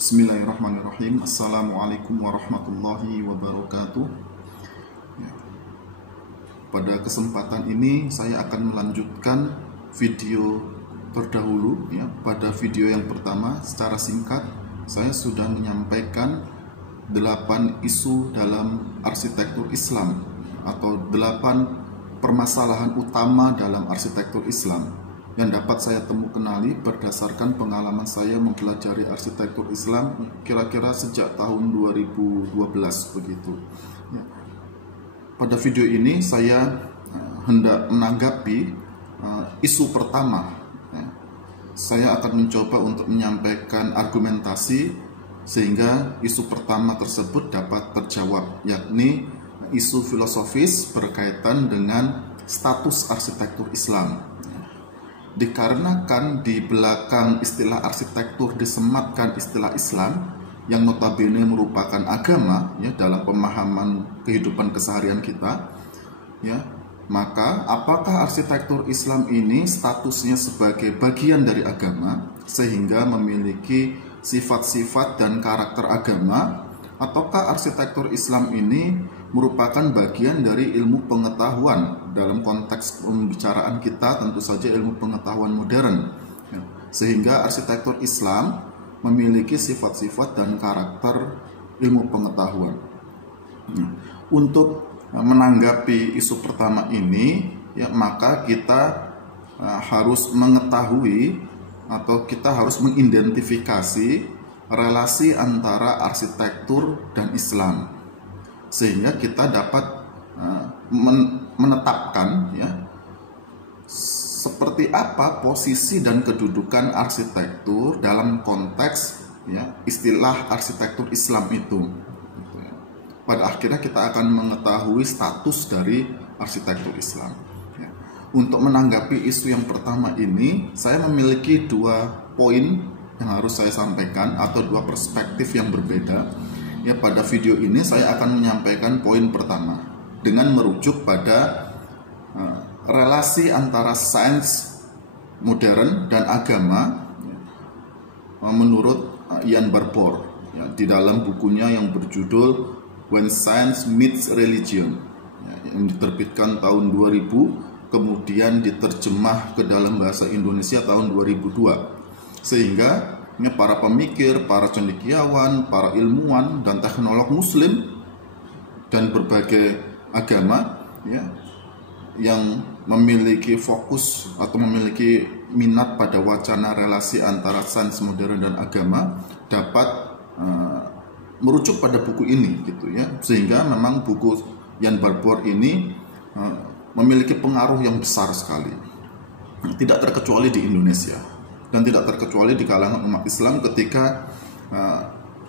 Bismillahirrahmanirrahim. Assalamualaikum warahmatullahi wabarakatuh. Ya, pada kesempatan ini saya akan melanjutkan video terdahulu. Ya, pada video yang pertama secara singkat saya sudah menyampaikan 8 isu dalam arsitektur Islam atau 8 permasalahan utama dalam arsitektur Islam yang dapat saya kenali berdasarkan pengalaman saya mempelajari arsitektur Islam kira-kira sejak tahun 2012 begitu. Ya. Pada video ini saya hendak menanggapi isu pertama. Ya. Saya akan mencoba untuk menyampaikan argumentasi sehingga isu pertama tersebut dapat terjawab, yakni isu filosofis berkaitan dengan status arsitektur Islam. Dikarenakan di belakang istilah arsitektur disematkan istilah Islam yang notabene merupakan agama ya dalam pemahaman kehidupan keseharian kita, ya, maka apakah arsitektur Islam ini statusnya sebagai bagian dari agama sehingga memiliki sifat-sifat dan karakter agama, ataukah arsitektur Islam ini merupakan bagian dari ilmu pengetahuan? Dalam konteks pembicaraan kita tentu saja ilmu pengetahuan modern, sehingga arsitektur Islam memiliki sifat-sifat dan karakter ilmu pengetahuan. Untuk menanggapi isu pertama ini, ya, maka kita harus mengetahui atau kita harus mengidentifikasi relasi antara arsitektur dan Islam, sehingga kita dapat menetapkan ya seperti apa posisi dan kedudukan arsitektur dalam konteks ya istilah arsitektur Islam itu. Pada akhirnya kita akan mengetahui status dari arsitektur Islam. Ya. Untuk menanggapi isu yang pertama ini, saya memiliki 2 poin yang harus saya sampaikan atau 2 perspektif yang berbeda. Ya, pada video ini saya akan menyampaikan poin pertama dengan merujuk pada relasi antara sains modern dan agama menurut Ian Barbour ya, di dalam bukunya yang berjudul When Science Meets Religion ya, yang diterbitkan tahun 2000, kemudian diterjemah ke dalam bahasa Indonesia tahun 2002, sehingga para pemikir, para cendekiawan, para ilmuwan dan teknolog muslim dan berbagai agama ya, yang memiliki fokus atau memiliki minat pada wacana relasi antara sains modern dan agama dapat merujuk pada buku ini gitu ya, sehingga memang buku Ian Barbour ini memiliki pengaruh yang besar sekali, tidak terkecuali di Indonesia dan tidak terkecuali di kalangan umat Islam ketika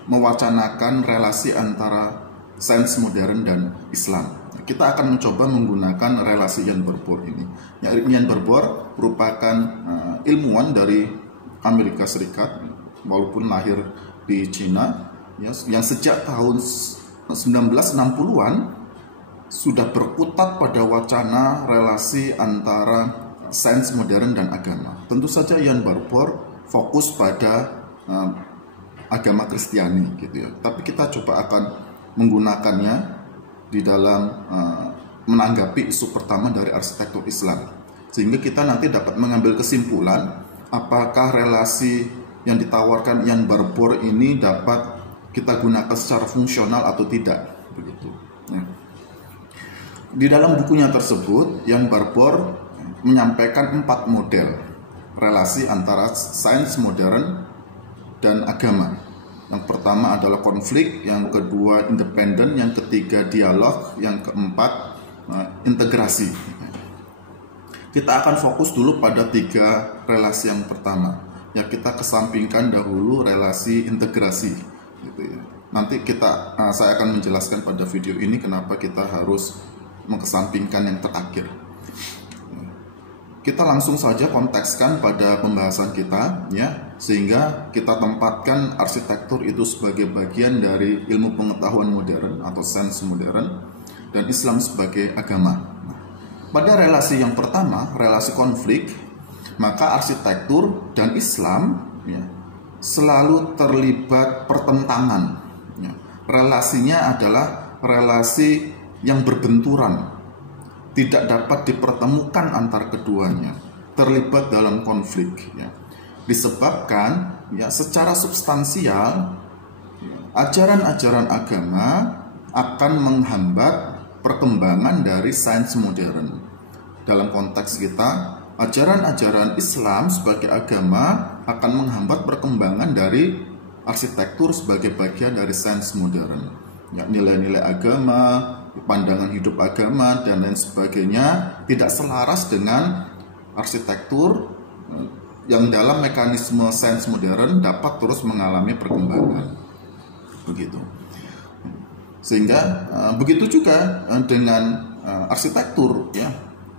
mewacanakan relasi antara sains modern dan Islam. Kita akan mencoba menggunakan relasi Ian Barbour ini. Ian Barbour merupakan ilmuwan dari Amerika Serikat, walaupun lahir di Cina, ya, yang sejak tahun 1960-an sudah berkutat pada wacana relasi antara sains modern dan agama. Tentu saja Ian Barbour fokus pada agama Kristiani gitu ya. Tapi kita coba akan menggunakannya di dalam menanggapi isu pertama dari arsitektur Islam, sehingga kita nanti dapat mengambil kesimpulan apakah relasi yang ditawarkan Ian Barbour ini dapat kita gunakan secara fungsional atau tidak begitu ya. Di dalam bukunya tersebut Ian Barbour menyampaikan 4 model relasi antara sains modern dan agama. Yang pertama adalah konflik, yang kedua independen, yang ketiga dialog, yang keempat integrasi. Kita akan fokus dulu pada 3 relasi yang pertama. Ya, kita kesampingkan dahulu relasi integrasi. Gitu ya. Nanti saya akan menjelaskan pada video ini kenapa kita harus mengesampingkan yang terakhir. Kita langsung saja kontekskan pada pembahasan kita ya, sehingga kita tempatkan arsitektur itu sebagai bagian dari ilmu pengetahuan modern atau sains modern dan Islam sebagai agama. Pada relasi yang pertama, relasi konflik, maka arsitektur dan Islam ya, selalu terlibat pertentangan. Ya. Relasinya adalah relasi yang berbenturan, tidak dapat dipertemukan antar keduanya, terlibat dalam konflik. Ya. Disebabkan ya secara substansial ajaran-ajaran agama akan menghambat perkembangan dari sains modern. Dalam konteks kita, ajaran-ajaran Islam sebagai agama akan menghambat perkembangan dari arsitektur sebagai bagian dari sains modern. Ya, nilai-nilai agama, pandangan hidup agama, dan lain sebagainya tidak selaras dengan arsitektur yang dalam mekanisme sains modern dapat terus mengalami perkembangan. Begitu. Sehingga begitu juga dengan arsitektur, ya.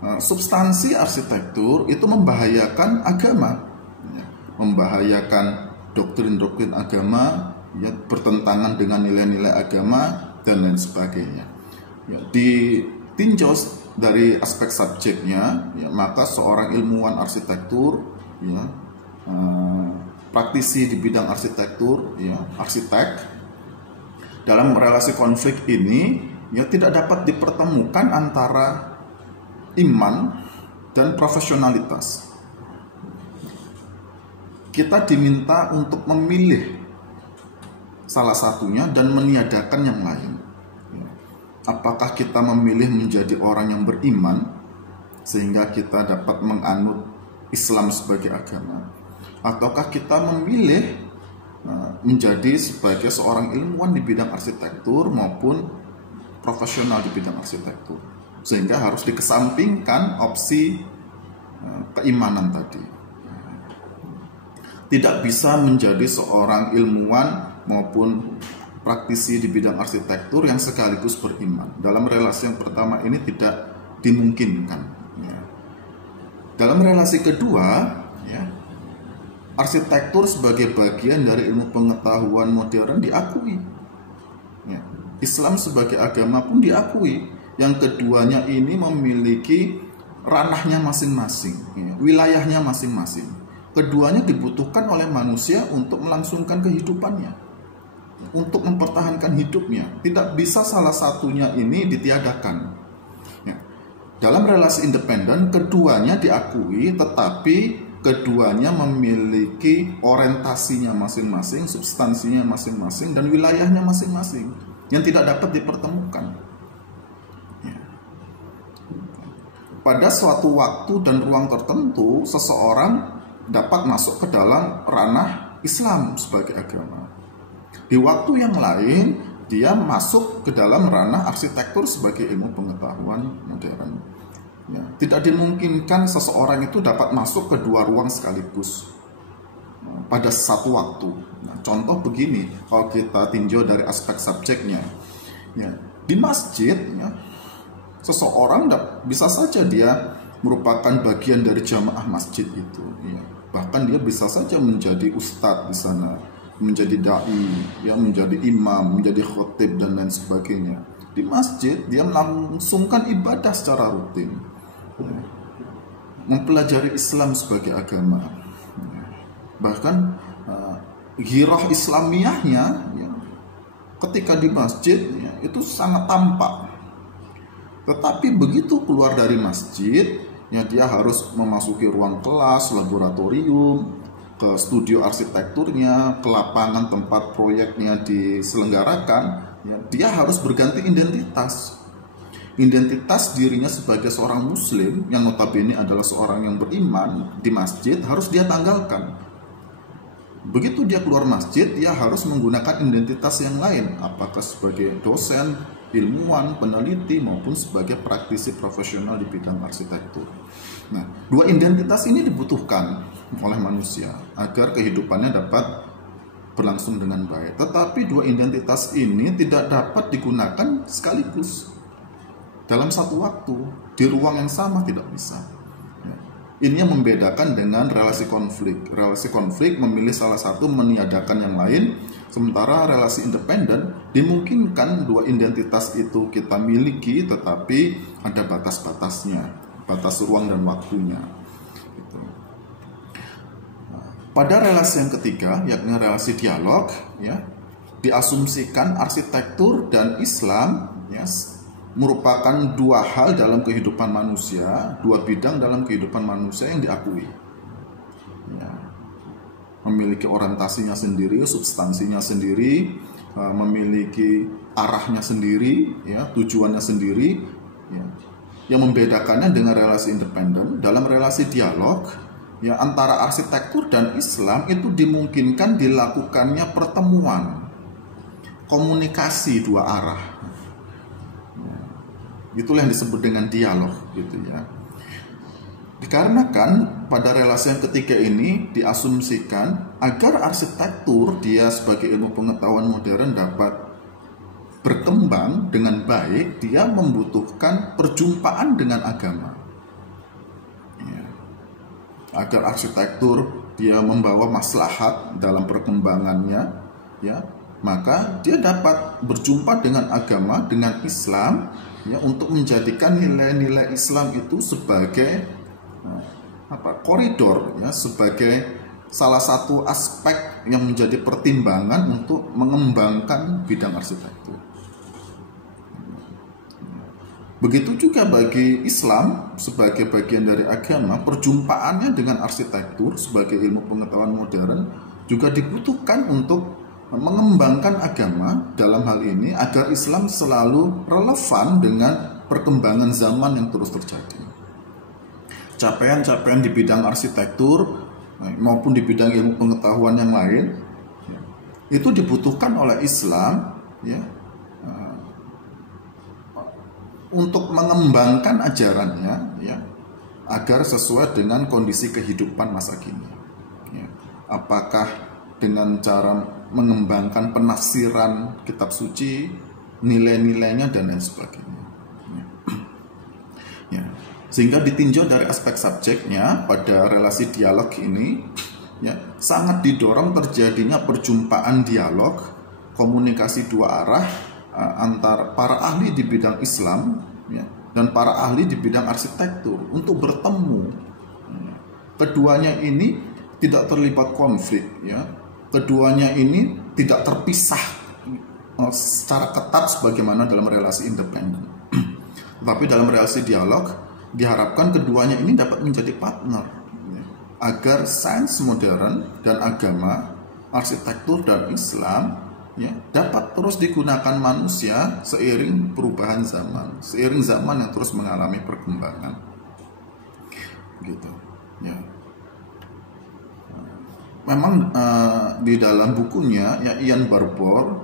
Substansi arsitektur itu membahayakan agama, ya. Membahayakan doktrin-doktrin agama, ya, bertentangan dengan nilai-nilai agama dan lain sebagainya. Ya, ditinjau dari aspek subjeknya, ya, maka seorang ilmuwan arsitektur, ya, praktisi di bidang arsitektur, ya, arsitek, dalam relasi konflik ini ya tidak dapat dipertemukan antara iman dan profesionalitas. Kita diminta untuk memilih salah satunya dan meniadakan yang lain. Apakah kita memilih menjadi orang yang beriman sehingga kita dapat menganut Islam sebagai agama, ataukah kita memilih menjadi sebagai seorang ilmuwan di bidang arsitektur maupun profesional di bidang arsitektur, sehingga harus dikesampingkan opsi keimanan tadi. Tidak bisa menjadi seorang ilmuwan maupun praktisi di bidang arsitektur yang sekaligus beriman. Dalam relasi yang pertama ini tidak dimungkinkan. Dalam relasi kedua, ya, arsitektur sebagai bagian dari ilmu pengetahuan modern diakui. Ya. Islam sebagai agama pun diakui. Yang keduanya ini memiliki ranahnya masing-masing, ya, wilayahnya masing-masing. Keduanya dibutuhkan oleh manusia untuk melangsungkan kehidupannya, untuk mempertahankan hidupnya. Tidak bisa salah satunya ini ditiadakan. Ya. Dalam relasi independen, keduanya diakui, tetapi keduanya memiliki orientasinya masing-masing, substansinya masing-masing, dan wilayahnya masing-masing yang tidak dapat dipertemukan. Ya. Pada suatu waktu dan ruang tertentu, seseorang dapat masuk ke dalam ranah Islam sebagai agama. Di waktu yang lain, dia masuk ke dalam ranah arsitektur sebagai ilmu pengetahuan modern. Ya, tidak dimungkinkan seseorang itu dapat masuk ke dua ruang sekaligus pada satu waktu. Nah, contoh begini, kalau kita tinjau dari aspek subjeknya, ya, di masjid, ya, seseorang bisa saja dia merupakan bagian dari jamaah masjid itu. Ya. Bahkan dia bisa saja menjadi ustadz di sana, menjadi dai, ya, menjadi imam, menjadi khotib dan lain sebagainya. Di masjid dia melangsungkan ibadah secara rutin, mempelajari Islam sebagai agama. Bahkan ghirah Islamiyahnya, ya, ketika di masjid, ya, itu sangat tampak. Tetapi begitu keluar dari masjid, ya, dia harus memasuki ruang kelas, laboratorium, ke studio arsitekturnya, ke lapangan tempat proyeknya diselenggarakan, ya, dia harus berganti identitas. Identitas dirinya sebagai seorang muslim yang notabene adalah seorang yang beriman di masjid harus dia tanggalkan. Begitu dia keluar masjid, dia harus menggunakan identitas yang lain, apakah sebagai dosen, ilmuwan, peneliti, maupun sebagai praktisi profesional di bidang arsitektur. Nah, dua identitas ini dibutuhkan oleh manusia agar kehidupannya dapat berlangsung dengan baik. Tetapi dua identitas ini tidak dapat digunakan sekaligus dalam satu waktu, di ruang yang sama tidak bisa. Ini yang membedakan dengan relasi konflik. Relasi konflik memilih salah satu meniadakan yang lain, sementara relasi independen dimungkinkan dua identitas itu kita miliki, tetapi ada batas-batasnya, batas ruang dan waktunya. Pada relasi yang ketiga, yakni relasi dialog, ya, diasumsikan arsitektur dan Islam, ya, merupakan dua hal dalam kehidupan manusia, dua bidang dalam kehidupan manusia yang diakui. Ya, memiliki orientasinya sendiri, substansinya sendiri, memiliki arahnya sendiri, ya, tujuannya sendiri. Ya. Yang membedakannya dengan relasi independen, dalam relasi dialog, ya, antara arsitektur dan Islam itu dimungkinkan dilakukannya pertemuan, komunikasi dua arah. Ya. Itulah yang disebut dengan dialog, gitu ya. Dikarenakan pada relasi yang ketiga ini diasumsikan agar arsitektur dia sebagai ilmu pengetahuan modern dapat berkembang dengan baik, dia membutuhkan perjumpaan dengan agama. Ya. Agar arsitektur dia membawa maslahat dalam perkembangannya, ya, maka dia dapat berjumpa dengan agama, dengan Islam, ya, untuk menjadikan nilai-nilai Islam itu sebagai koridor, ya, sebagai salah satu aspek yang menjadi pertimbangan untuk mengembangkan bidang arsitektur. Begitu juga bagi Islam sebagai bagian dari agama, perjumpaannya dengan arsitektur sebagai ilmu pengetahuan modern juga dibutuhkan untuk mengembangkan agama dalam hal ini agar Islam selalu relevan dengan perkembangan zaman yang terus terjadi. Capaian-capaian di bidang arsitektur maupun di bidang ilmu pengetahuan yang lain itu dibutuhkan oleh Islam, ya, untuk mengembangkan ajarannya, ya, agar sesuai dengan kondisi kehidupan masa kini. Ya. Apakah dengan cara mengembangkan penafsiran kitab suci, nilai-nilainya dan lain sebagainya. Ya. Ya. Sehingga ditinjau dari aspek subjeknya pada relasi dialog ini, ya, sangat didorong terjadinya perjumpaan dialog, komunikasi dua arah antar para ahli di bidang Islam, ya, dan para ahli di bidang arsitektur untuk bertemu. Keduanya ini tidak terlibat konflik, ya. Keduanya ini tidak terpisah secara ketat sebagaimana dalam relasi independen. Tapi dalam relasi dialog diharapkan keduanya ini dapat menjadi partner, ya, agar sains modern dan agama, arsitektur dan Islam, ya, dapat terus digunakan manusia seiring perubahan zaman, seiring zaman yang terus mengalami perkembangan, gitu, ya. Memang di dalam bukunya, ya, Ian Barbour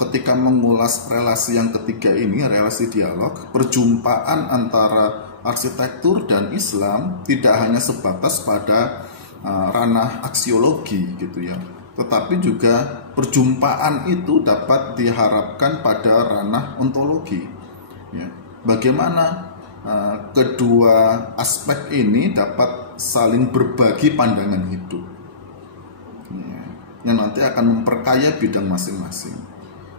ketika mengulas relasi yang ketiga ini, relasi dialog, perjumpaan antara arsitektur dan Islam tidak hanya sebatas pada ranah aksiologi, gitu ya, tetapi juga perjumpaan itu dapat diharapkan pada ranah ontologi. Ya. Bagaimana kedua aspek ini dapat saling berbagi pandangan hidup, ya, yang nanti akan memperkaya bidang masing-masing.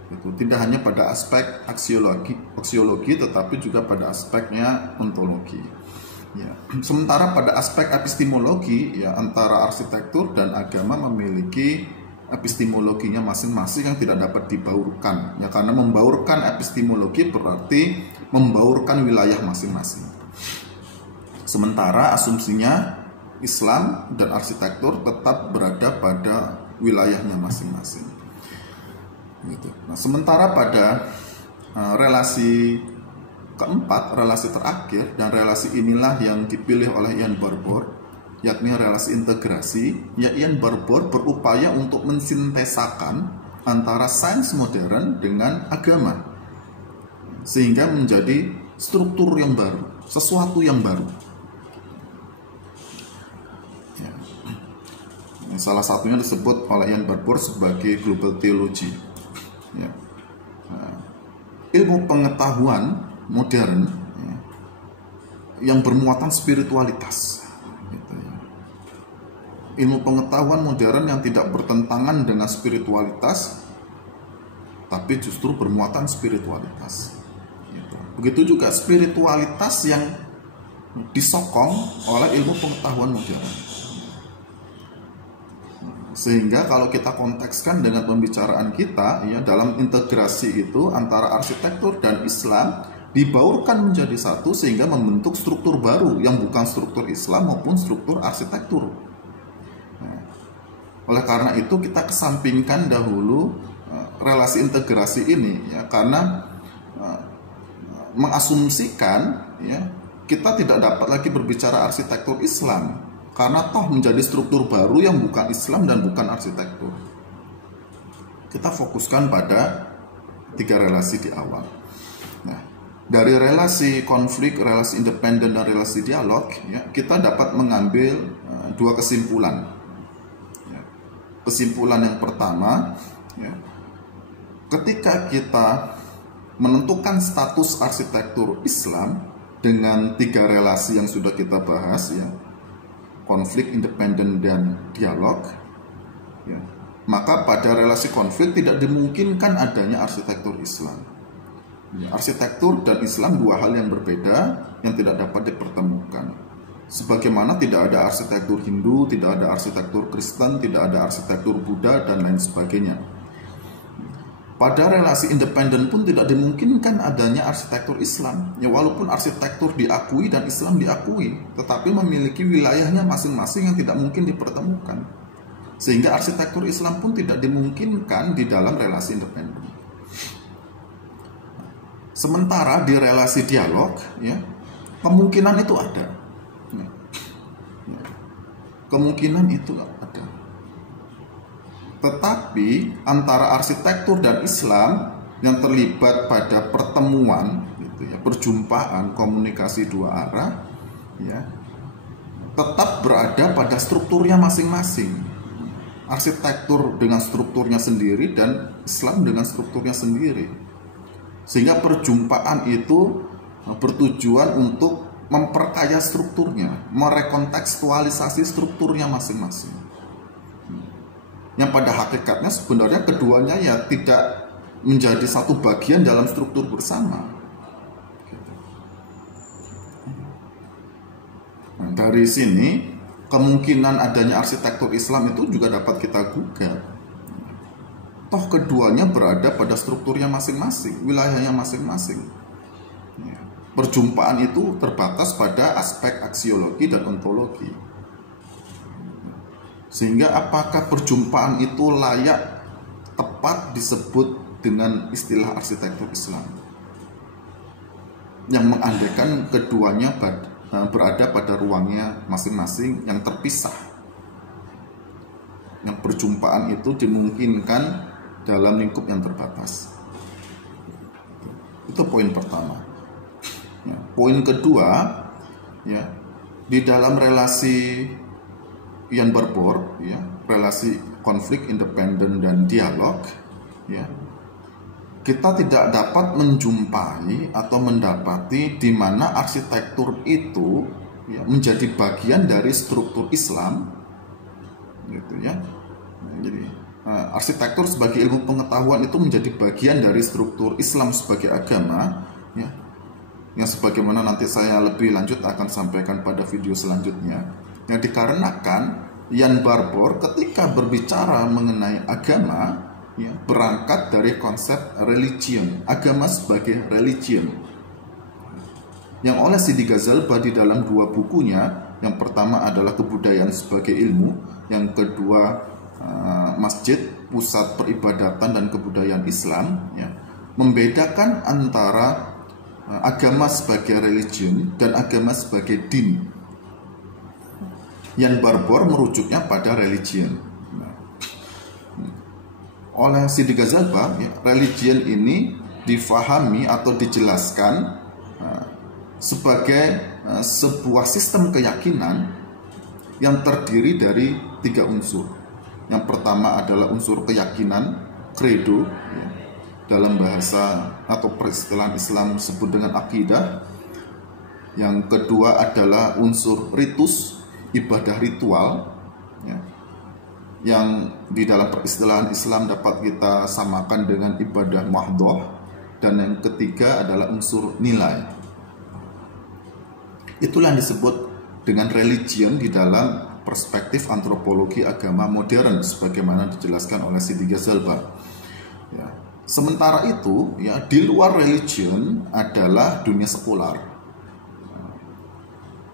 Itu tidak hanya pada aspek aksiologi, tetapi juga pada aspeknya ontologi. Ya. Sementara pada aspek epistemologi, ya, antara arsitektur dan agama memiliki epistemologinya masing-masing yang tidak dapat dibaurkan, ya, karena membaurkan epistemologi berarti membaurkan wilayah masing-masing. Sementara asumsinya Islam dan arsitektur tetap berada pada wilayahnya masing-masing. Gitu. Nah, sementara pada relasi keempat, relasi terakhir, dan relasi inilah yang dipilih oleh Ian Barbour, yakni relasi integrasi, ya, Ian Barbour berupaya untuk mensintesakan antara sains modern dengan agama, sehingga menjadi struktur yang baru, sesuatu yang baru. Ya. Salah satunya disebut oleh Ian Barbour sebagai global theology. Ya. Nah, ilmu pengetahuan modern, ya, yang bermuatan spiritualitas, gitu, ya. Ilmu pengetahuan modern yang tidak bertentangan dengan spiritualitas, tapi justru bermuatan spiritualitas, gitu. Begitu juga spiritualitas yang disokong oleh ilmu pengetahuan modern. Sehingga kalau kita kontekskan dengan pembicaraan kita ya, dalam integrasi itu antara arsitektur dan Islam dibaurkan menjadi satu sehingga membentuk struktur baru yang bukan struktur Islam maupun struktur arsitektur. Nah, oleh karena itu kita kesampingkan dahulu relasi integrasi ini ya, karena mengasumsikan ya, kita tidak dapat lagi berbicara arsitektur Islam karena toh menjadi struktur baru yang bukan Islam dan bukan arsitektur. Kita fokuskan pada 3 relasi di awal. Nah, dari relasi konflik, relasi independen, dan relasi dialog, ya, kita dapat mengambil 2 kesimpulan. Ya. Kesimpulan yang pertama, ya, ketika kita menentukan status arsitektur Islam dengan 3 relasi yang sudah kita bahas, ya, konflik, independen, dan dialog, ya, maka pada relasi konflik tidak dimungkinkan adanya arsitektur Islam. Ya, arsitektur dan Islam 2 hal yang berbeda yang tidak dapat dipertemukan. Sebagaimana tidak ada arsitektur Hindu, tidak ada arsitektur Kristen, tidak ada arsitektur Buddha, dan lain sebagainya. Pada relasi independen pun tidak dimungkinkan adanya arsitektur Islam. Ya, walaupun arsitektur diakui dan Islam diakui, tetapi memiliki wilayahnya masing-masing yang tidak mungkin dipertemukan. Sehingga arsitektur Islam pun tidak dimungkinkan di dalam relasi independen. Sementara di relasi dialog, ya, kemungkinan itu ada. Ya. Kemungkinan itu ada. Tetapi antara arsitektur dan Islam yang terlibat pada pertemuan, gitu ya, perjumpaan, komunikasi 2 arah, ya, tetap berada pada strukturnya masing-masing. Arsitektur dengan strukturnya sendiri dan Islam dengan strukturnya sendiri. Sehingga perjumpaan itu bertujuan untuk memperkaya strukturnya, merekontekstualisasi strukturnya masing-masing. Yang pada hakikatnya sebenarnya keduanya ya tidak menjadi satu bagian dalam struktur bersama. Nah, dari sini kemungkinan adanya arsitektur Islam itu juga dapat kita gugat. Toh keduanya berada pada strukturnya masing-masing, wilayahnya masing-masing. Perjumpaan itu terbatas pada aspek aksiologi dan ontologi. Sehingga apakah perjumpaan itu layak tepat disebut dengan istilah arsitektur Islam yang mengandaikan keduanya berada pada ruangnya masing-masing yang terpisah. Yang perjumpaan itu dimungkinkan dalam lingkup yang terbatas. Itu poin pertama. Ya, poin kedua, ya, di dalam relasi Ian Barbour, ya, relasi konflik, independen, dan dialog, ya, kita tidak dapat menjumpai atau mendapati di mana arsitektur itu ya, menjadi bagian dari struktur Islam, gitu ya. Nah, jadi arsitektur sebagai ilmu pengetahuan itu menjadi bagian dari struktur Islam sebagai agama, ya, yang sebagaimana nanti saya lebih lanjut akan sampaikan pada video selanjutnya. Yang dikarenakan Ian Barbour ketika berbicara mengenai agama, ya, berangkat dari konsep religion, agama sebagai religion, yang oleh Sidi Ghazalbah di dalam 2 bukunya. Yang pertama adalah Kebudayaan sebagai Ilmu, yang kedua Masjid, Pusat Peribadatan dan Kebudayaan Islam, ya, membedakan antara agama sebagai religion dan agama sebagai din. Ian Barbour merujuknya pada religion. Oleh Sidi Ghazalbah, ya, religion ini difahami atau dijelaskan sebagai sebuah sistem keyakinan yang terdiri dari 3 unsur. Yang pertama adalah unsur keyakinan, credo, ya, dalam bahasa atau peristilahan Islam disebut dengan akidah. Yang kedua adalah unsur ritus, ibadah ritual, ya, yang di dalam peristilahan Islam dapat kita samakan dengan ibadah mahdhah. Dan yang ketiga adalah unsur nilai. Itulah yang disebut dengan religion di dalam perspektif antropologi agama modern sebagaimana dijelaskan oleh Siti Ghazalba. Ya. Sementara itu, ya, di luar religion adalah dunia sekular,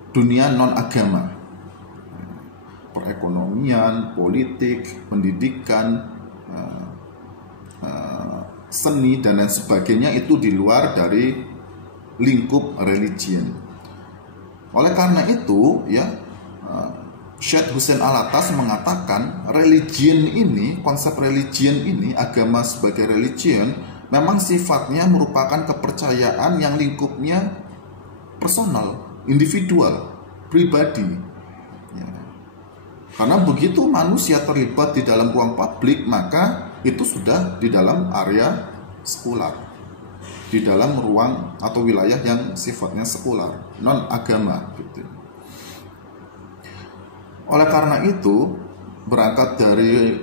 dunia non agama, perekonomian, politik, pendidikan, seni dan lain sebagainya itu di luar dari lingkup religion. Oleh karena itu, ya, Syed Hussein Alatas mengatakan religion ini, konsep religion ini, agama sebagai religion, memang sifatnya merupakan kepercayaan yang lingkupnya personal, individual, pribadi. Ya. Karena begitu manusia terlibat di dalam ruang publik, maka itu sudah di dalam area sekular, di dalam ruang atau wilayah yang sifatnya sekular, non agama gitu. Oleh karena itu, berangkat dari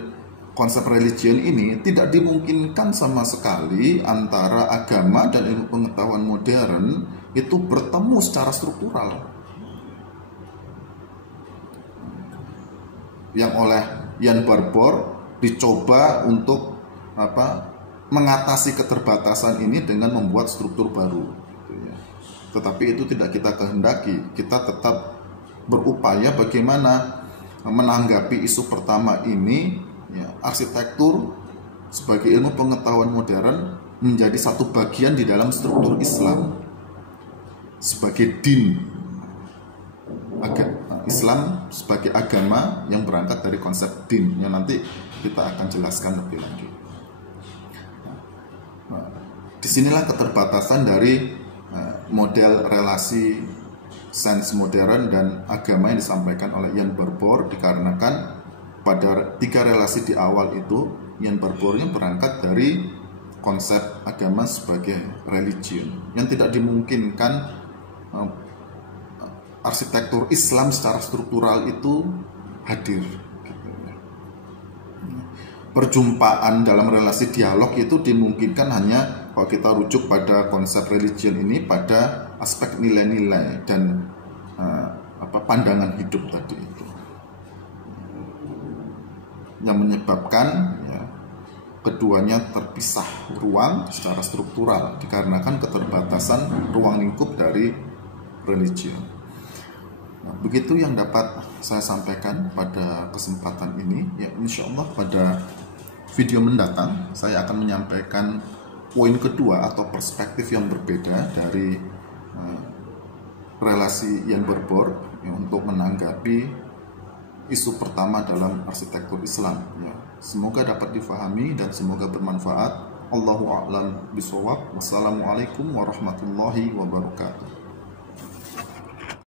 konsep religion ini tidak dimungkinkan sama sekali antara agama dan ilmu pengetahuan modern itu bertemu secara struktural. Yang oleh Jan Barbor dicoba untuk mengatasi keterbatasan ini dengan membuat struktur baru. Tetapi itu tidak kita kehendaki. Kita tetap berupaya bagaimana menanggapi isu pertama ini, ya, arsitektur sebagai ilmu pengetahuan modern menjadi satu bagian di dalam struktur Islam sebagai din, Islam sebagai agama yang berangkat dari konsep din yang nanti kita akan jelaskan lebih lanjut. Disinilah keterbatasan dari model relasi sains modern dan agama yang disampaikan oleh Jan Barbor, dikarenakan pada 3 relasi di awal itu Jan Barbornya berangkat dari konsep agama sebagai religion yang tidak dimungkinkan arsitektur Islam secara struktural itu hadir. Perjumpaan dalam relasi dialog itu dimungkinkan hanya kalau kita rujuk pada konsep religion ini pada aspek nilai-nilai dan pandangan hidup tadi itu yang menyebabkan, ya, keduanya terpisah ruang secara struktural dikarenakan keterbatasan ruang lingkup dari religion. Nah, begitu yang dapat saya sampaikan pada kesempatan ini. Ya, insya Allah pada video mendatang saya akan menyampaikan poin kedua atau perspektif yang berbeda dari relasi Jan Barbor, ya, untuk menanggapi isu pertama dalam arsitektur Islam. Ya, semoga dapat difahami dan semoga bermanfaat. Allahu a'lam bishawab. Wassalamualaikum warahmatullahi wabarakatuh.